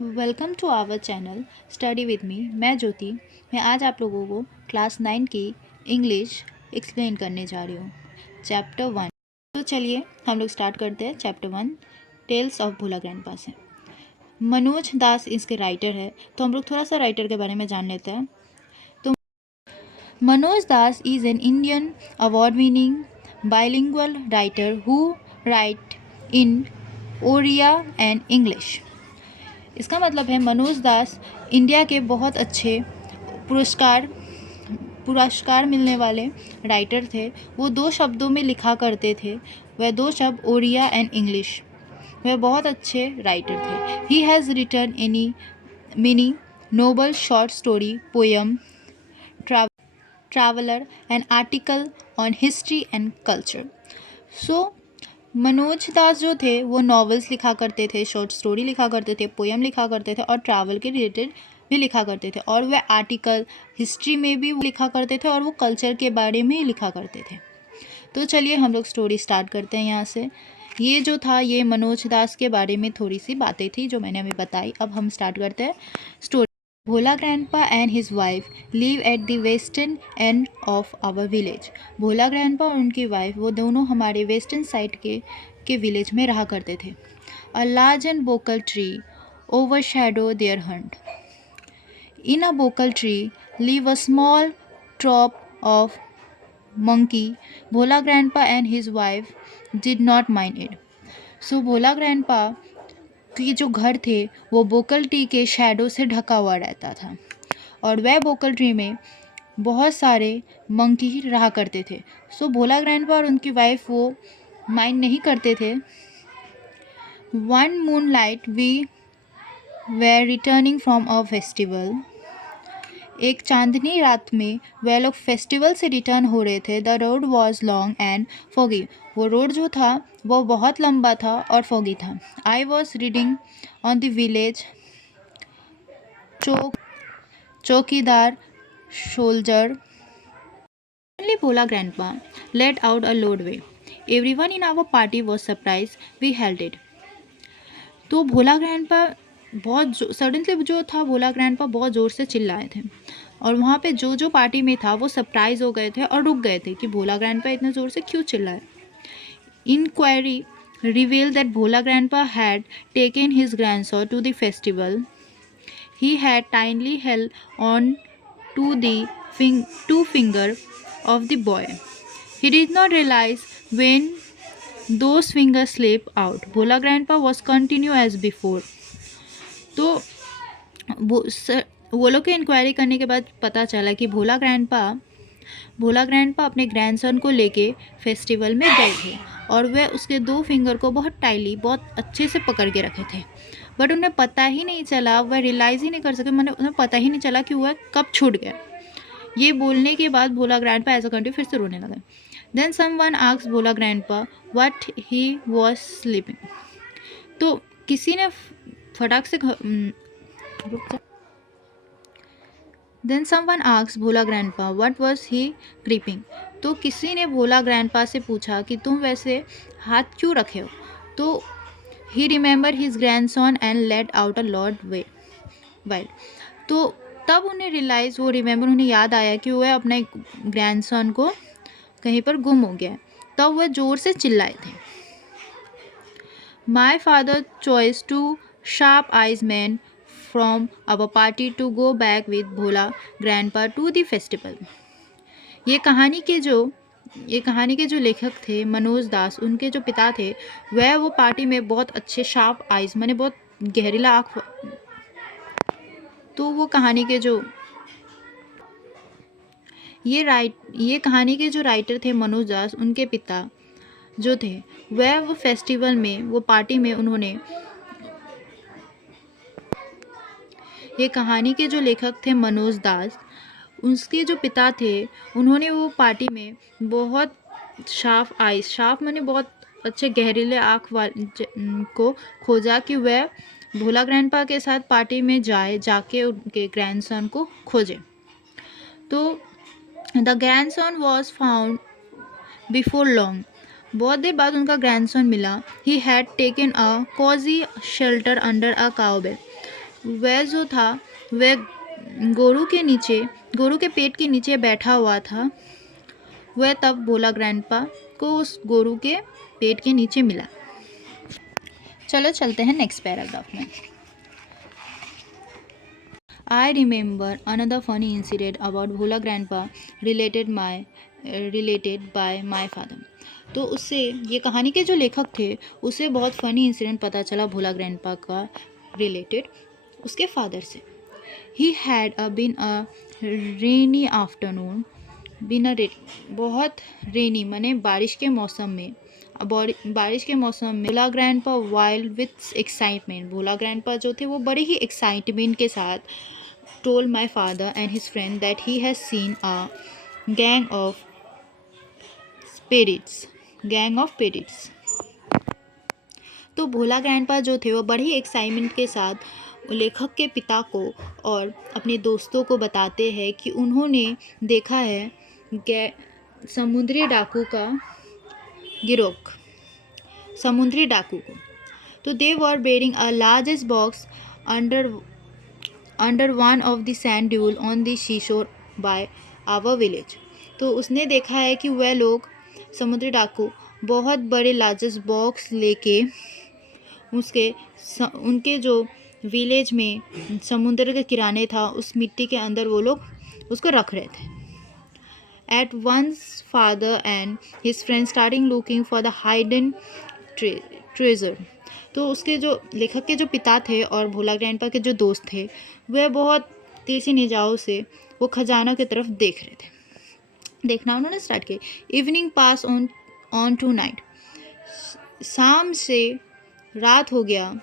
Welcome to our channel study with me. मैं ज्योति। मैं आज आप लोगों को क्लास 9 की इंग्लिश एक्सप्लेन करने जा रही हूँ, चैप्टर 1। तो चलिए हम लोग स्टार्ट करते हैं chapter 1 tales of Bhola grandpa से। मनोज दास इसके राइटर है, तो हम लोग थोड़ा सा राइटर के बारे में जान लेते हैं। तो Manoj Das is an Indian award winning bilingual writer who write in Oriya and English. इसका मतलब है मनोज दास इंडिया के बहुत अच्छे पुरस्कार मिलने वाले राइटर थे। वो 2 शब्दों में लिखा करते थे, वह 2 शब्द ओरिया एंड इंग्लिश। वह बहुत अच्छे राइटर थे। He has written any mini novel short story poem traveller and article on history and culture. So Manoj Das जो थे वो नॉवेल्स लिखा करते थे, शॉर्ट स्टोरी लिखा करते थे, पोएम लिखा करते थे और ट्रैवल के रिलेटेड भी लिखा करते थे। और वह आर्टिकल हिस्ट्री में भी लिखा करते थे और वो कल्चर के बारे में लिखा करते थे। तो चलिए हम लोग स्टोरी स्टार्ट करते हैं यहाँ से। ये जो था ये मनोज दास के बारे में थोड़ी सी बातें थी जो मैंने अभी बताई। अब हम स्टार्ट करते हैं story. Bhola grandpa and his wife live at the western end of our village. Bhola grandpa और उनकी वाइफ वो दोनों हमारे वेस्टर्न साइड के विलेज में रहा करते थे। A large and bakul tree overshadow their hut. In a bakul tree live a small troop of monkey. Bhola grandpa and his wife did not mind it. So Bhola grandpa के जो घर थे वो बोकल ट्री के शैडो से ढका हुआ रहता था और वह बोकल ट्री में बहुत सारे मंकी रहा करते थे। सो भोला ग्रैंडपा और उनकी वाइफ वो माइंड नहीं करते थे। One moonlight we were returning from a festival. एक चांदनी रात में वह लोग फेस्टिवल से रिटर्न हो रहे थे। The road was long and foggy. वो रोड जो था वो बहुत लंबा था और फोगी था। I was reading on the village चौकीदार soldier Suddenly Bhola grandpa let out a loud way. Everyone in our party was surprised we held it. तो भोला ग्रैंडपा सडनली जो था भोला ग्रैंडपा बहुत ज़ोर से चिल्लाए थे और वहाँ पे जो जो पार्टी में था वो सरप्राइज हो गए थे और रुक गए थे कि भोला ग्रैंडपा इतने ज़ोर से क्यों चिल्लाए। Inquiry reveal that Bhola grandpa had taken his grandson to the festival. He had tightly held on to the two finger of the boy. He did not realize when those fingers slipped out. Bhola grandpa was continue as before. तो वो लोग के inquiry करने के बाद पता चला कि भोला ग्रैंडपा अपने ग्रैंडसन को लेके फेस्टिवल में गए थे और वह उसके 2 फिंगर को बहुत टाइटली बहुत अच्छे से पकड़ के रखे थे। बट उन्हें पता ही नहीं चला, वह रियलाइज़ ही नहीं कर सके, मैंने उन्हें पता ही नहीं चला कि वह कब छूट गया। ये बोलने के बाद भोला ग्रैंडपा ऐसा करके फिर से रोने लगे। Then someone asked Bhola grandpa what he was sleeping. तो किसी ने फटाक से then someone asked Bhola grandpa what was he gripping. तो किसी ने भोला ग्रैंडपा से पूछा कि तुम वैसे हाथ क्यों रखे हो। तो he remember his grandson and let out a loud wail. तो तब उन्हें रियलाइज़ उन्हें याद आया कि वह अपने ग्रैंडसन को कहीं पर गुम हो गया है। तब वह ज़ोर से चिल्लाए थे। My father choice to sharp eyes man from our party to go back with Bhola grandpa to the festival. ये कहानी के जो लेखक थे मनोज दास, उनके जो पिता थे वह वो पार्टी में बहुत अच्छे शार्प आइज माने बहुत गहरीला आँख। तो वो कहानी के जो ये कहानी के जो राइटर थे मनोज दास, उनके पिता जो थे वह वो फेस्टिवल में वो पार्टी में उन्होंने ये कहानी के जो लेखक थे मनोज दास, उसके जो पिता थे उन्होंने वो पार्टी में बहुत शार्प माने बहुत अच्छे गहरीले आँख को खोजा कि वह भोला ग्रैंडपा के साथ पार्टी में जाके उनके ग्रैंडसन को खोजे। तो the grandson was found before long. बहुत देर बाद उनका ग्रैंडसन मिला। He had taken a cosy shelter under a cowbell. वह जो था वह गोरू के पेट के नीचे बैठा हुआ था। वह तब भोला ग्रैंडपा को उस गोरू के पेट के नीचे मिला। चलो चलते हैं नेक्स्ट पैराग्राफ में। I remember another funny incident about Bhola Grandpa related by my father. तो उससे ये कहानी के जो लेखक थे उसे बहुत फ़नी इंसिडेंट पता चला भोला ग्रैंडपा का रिलेटेड उसके फादर से। He had been a rainy afternoon, बहुत रेनी माने बारिश के मौसम में Bhola grandpa wild with excitement, Bhola grandpa जो थे वो बड़े ही एक्साइटमेंट के साथ told my father and his friend that he has seen a gang of spirits. तो भोला ग्रैंडपा जो थे वो बड़े ही एक्साइटमेंट के साथ लेखक के पिता को और अपने दोस्तों को बताते हैं कि उन्होंने देखा है समुद्री डाकू को। तो they were burying a largest box under one of the sand dune on the seashore by our village. तो उसने देखा है कि वह लोग समुद्री डाकू बहुत बड़े लार्जेस्ट बॉक्स लेके उनके जो विलेज में समुद्र के किनारे था उस मिट्टी के अंदर वो लोग उसको रख रहे थे। At once father and his friend starting looking for the hidden treasure. तो उसके जो लेखक के जो पिता थे और भोला ग्रैंडपा के जो दोस्त थे वह बहुत तेज़ी निगाहों से वो खजाना की तरफ देख रहे थे। देखना उन्होंने स्टार्ट किया। Evening pass on to night, शाम से रात हो गया।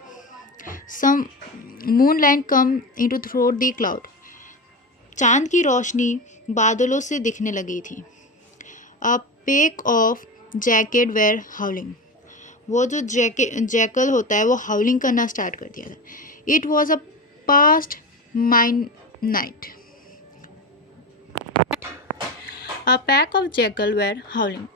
Some moonlight come into through the cloud, चांद की रोशनी बादलों से दिखने लगी थी। A pack of jackals were howling, वो जो जैकल होता है वो हाउलिंग करना स्टार्ट कर दिया था। It was a past mind night, a pack of jackal were howling,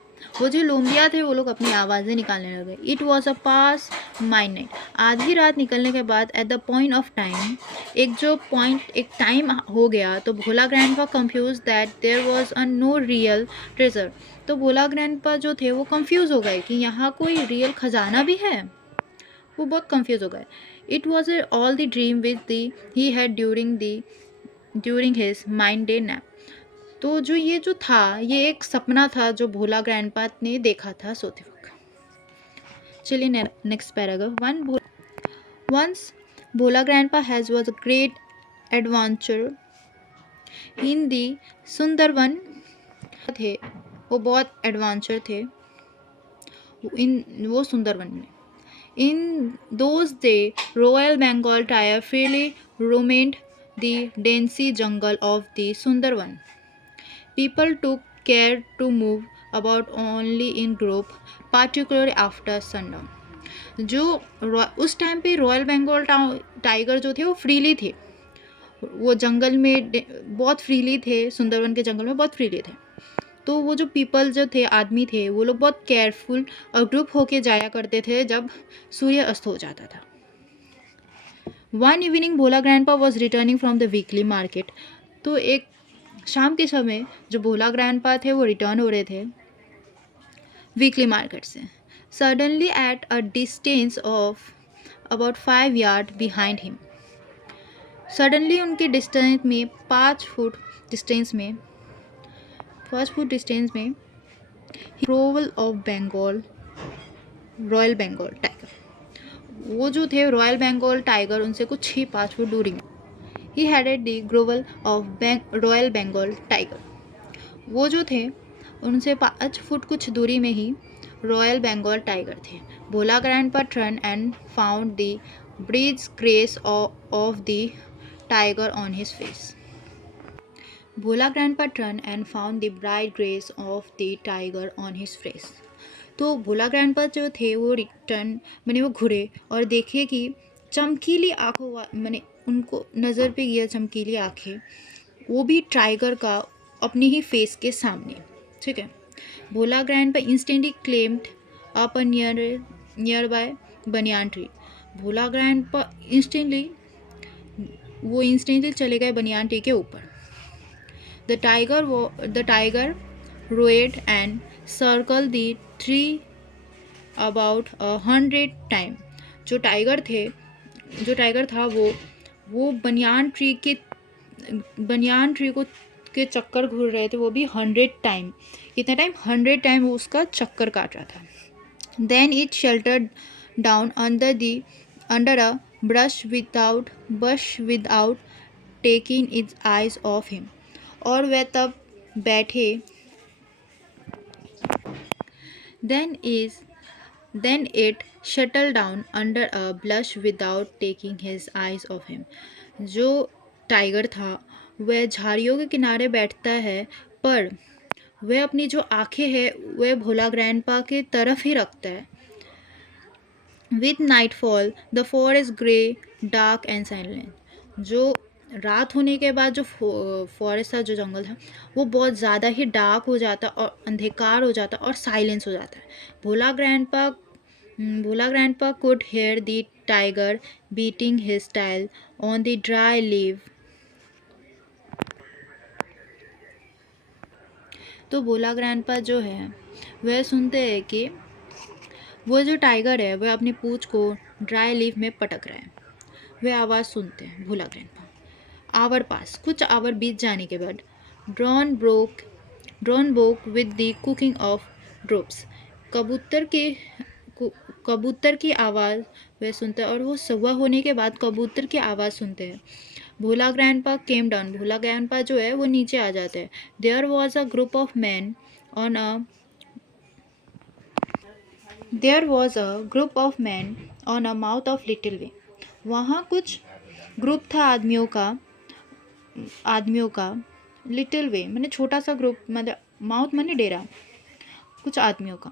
वो जो लोमड़िया थे वो लोग अपनी आवाज़ें निकालने लगे। It was a past midnight, आधी रात निकलने के बाद at the point of time, एक टाइम हो गया तो Bhola grandpa confuse that there was a no real treasure. तो भोला ग्रैंडपा जो थे वो कंफ्यूज हो गए कि यहाँ कोई रियल खजाना भी है, वो बहुत कंफ्यूज हो गए। It was all the dream which he had during his mind day nap. तो जो ये जो था ये एक सपना था जो भोला ग्रैंडपा ने देखा था सोते वक्त। चलिए next paragraph. Once Bhola grandpa has was a great adventure in the Sundarban, थे वो बहुत एडवेंचर थे वो सुंदरवन में। In those day royal Bengal tiger freely roamed the dense jungle of the Sundarban. People took care to move about only in group, particularly after sundown. जो उस time पे royal Bengal tiger जो थे वो फ्रीली थे, वो जंगल में बहुत फ्रीली थे, सुंदरवन के जंगल में बहुत फ्रीली थे। तो वो जो पीपल जो थे आदमी थे वो लोग बहुत केयरफुल और ग्रुप होके जाया करते थे जब सूर्य अस्त हो जाता था। One evening Bhola grandpa was returning from the weekly market, तो एक शाम के समय जो भोला ग्रैंडपा थे वो रिटर्न हो रहे थे वीकली मार्केट से। Suddenly at a distance of about 5 yard behind him, suddenly उनके डिस्टेंस में 5 फुट डिस्टेंस में royal of Bengal royal Bengal tiger, वो जो थे रॉयल बंगाल टाइगर उनसे कुछ ही 5 फुट दूरी में। He heard the growl of royal Bengal tiger, वो जो थे उनसे 5 फुट कुछ दूरी में ही रॉयल बंगाल टाइगर थे। Bhola grandpa turn and found the breeze grace of the tiger on his face. Bhola grandpa turn and found the bright grace of the tiger on his face. तो Bhola grandpa जो थे वो रिटर्न मैंने वो घुरे और देखे कि चमकीली आँखों मैंने उनको नज़र पे गया चमकीली आँखें, वो भी टाइगर का अपनी ही फेस के सामने। ठीक है। Bhola grandpa instantly climbed up a nearby banyan tree, Bhola grandpa instantly वो इंस्टेंटली चले गए बनियान ट्री के ऊपर। The tiger roared and circle the tree about 100 time. जो टाइगर था वो बनियान ट्री को के चक्कर घूर रहे थे, वो भी 100 टाइम। कितने टाइम? 100 टाइम वो उसका चक्कर काट रहा था। Then it sheltered down under a brush without taking its eyes off him. और वह तब बैठे। Then it settled down under a bush without taking his eyes off him. जो टाइगर था वह झाड़ियों के किनारे बैठता है, पर वह अपनी जो आंखें हैं वह भोला ग्रैंडपा के तरफ ही रखता है। With nightfall, the forest grey, dark and silent. जो रात होने के बाद जो फॉरेस्ट था, जो जंगल था, वो बहुत ज़्यादा ही डार्क हो जाता और अंधकार हो जाता और साइलेंस हो जाता है। Bhola grandpa could hear the tiger beating his tail on the dry leaf. तो भोला ग्रैंडपा जो है वह सुनते हैं कि वो जो टाइगर है वह अपनी पूंछ को ड्राई लीफ में पटक रहा है। वे आवाज़ सुनते हैं भोला ग्रैंडपा। आवर पास, कुछ आवर बीत जाने के बाद dawn broke with the cooing of doves. कबूतर की आवाज़ वे सुनते हैं, और वो सुबह होने के बाद कबूतर की आवाज़ सुनते हैं। Bhola grandpa came down. Bhola grandpa जो है वो नीचे आ जाते हैं। There was a group of man on a mouth of little way. वहाँ कुछ ग्रुप था आदमियों का। लिटिल वे मैंने छोटा सा ग्रुप, मतलब माउथ मैंने डेरा, कुछ आदमियों का।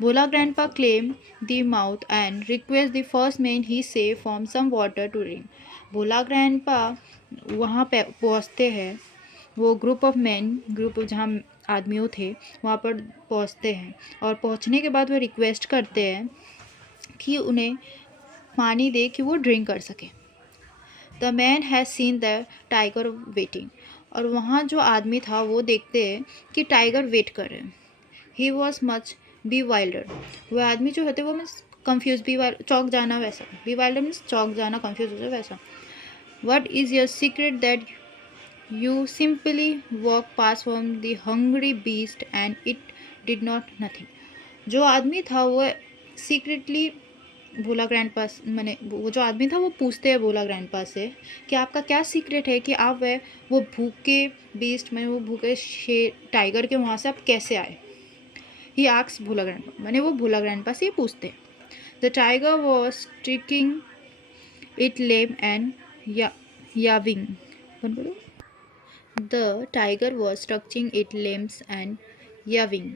Bhola grandpa claim the mouth and request the first man he save from some water to drink. Bhola grandpa वहाँ पे पहुँचते हैं, वो ग्रुप जहाँ आदमियों थे वहाँ पर पहुँचते हैं, और पहुँचने के बाद वो रिक्वेस्ट करते हैं कि उन्हें पानी दे कि वो ड्रिंक कर सके। The man has seen the tiger waiting. और वहाँ जो आदमी था वो देखते हैं कि टाइगर वेट कर रहे हैं। He was much be wilder. वह आदमी जो होते वो मीन्स कन्फ्यूज, चौंक जाना, वैसा। बी वाइल्डर मीन्स चौंक जाना, कन्फ्यूज हो जाए, वैसा। What is your secret that you simply walk pass from the hungry beast and it did not nothing. जो आदमी था वो सीक्रेटली भोला ग्रैंडपा मैंने वो जो आदमी था वो पूछते हैं भोला ग्रैंडपा से कि आपका क्या सीक्रेट है कि आप वो भूखे बीस्ट मैंने वो भूखे शेर टाइगर के वहाँ से आप कैसे आए। ही आक्स भोला ग्रैंडपा, मैंने वो भोला ग्रैंडपा से ये पूछते हैं। The tiger was striking it lame and yawning. The tiger was stretching it lames and yawning.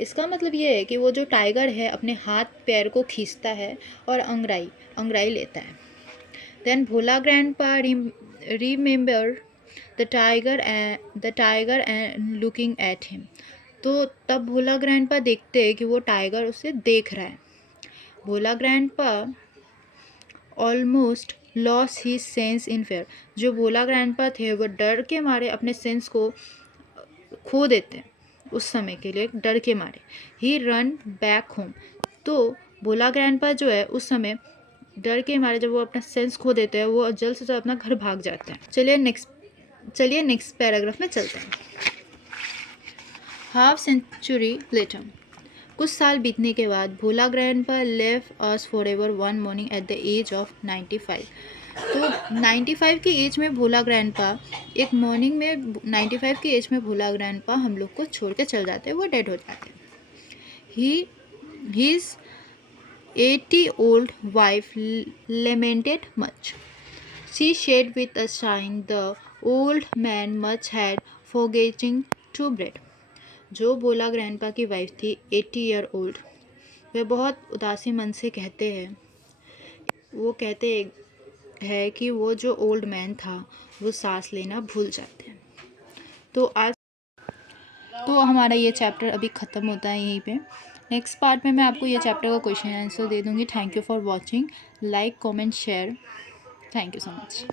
इसका मतलब ये है कि वो जो टाइगर है अपने हाथ पैर को खींचता है और अंगड़ाई लेता है। Then Bhola grandpa remember the tiger and looking at him. तो तब भोला ग्रैंडपा देखते हैं कि वो टाइगर उसे देख रहा है। Bhola grandpa almost lost his sense in fear. जो भोला ग्रैंडपा थे वो डर के मारे अपने सेंस को खो देते हैं, उस समय के लिए डर के मारे। ही रन बैक होम। तो भोला ग्रैंडपा जो है उस समय डर के मारे जब वो अपना सेंस खो देते हैं वो जल्द से जल्द अपना घर भाग जाते हैं। चलिए नेक्स्ट पैराग्राफ में चलते हैं। Half century later. कुछ साल बीतने के बाद Bhola grandpa left us forever one morning at the age of 95। तो 95 की एज में भोला ग्रैंडपा एक मॉर्निंग में 95 की एज में भोला ग्रैंडपा हम लोग को छोड़ के चल जाते हैं, वो डेड हो जाते हैं। His 80-old wife lamented much. She said with a sigh, the old man must had forgetting to bread. जो भोला ग्रैंडपा की वाइफ थी 80 ईयर ओल्ड, वे बहुत उदासी मन से कहते हैं कि वो जो ओल्ड मैन था वो सांस लेना भूल जाते हैं। तो हमारा ये चैप्टर अभी ख़त्म होता है यहीं पे। नेक्स्ट पार्ट में मैं आपको ये चैप्टर का क्वेश्चन आंसर दे दूँगी। Thank you for watching. Like comment share. Thank you so much.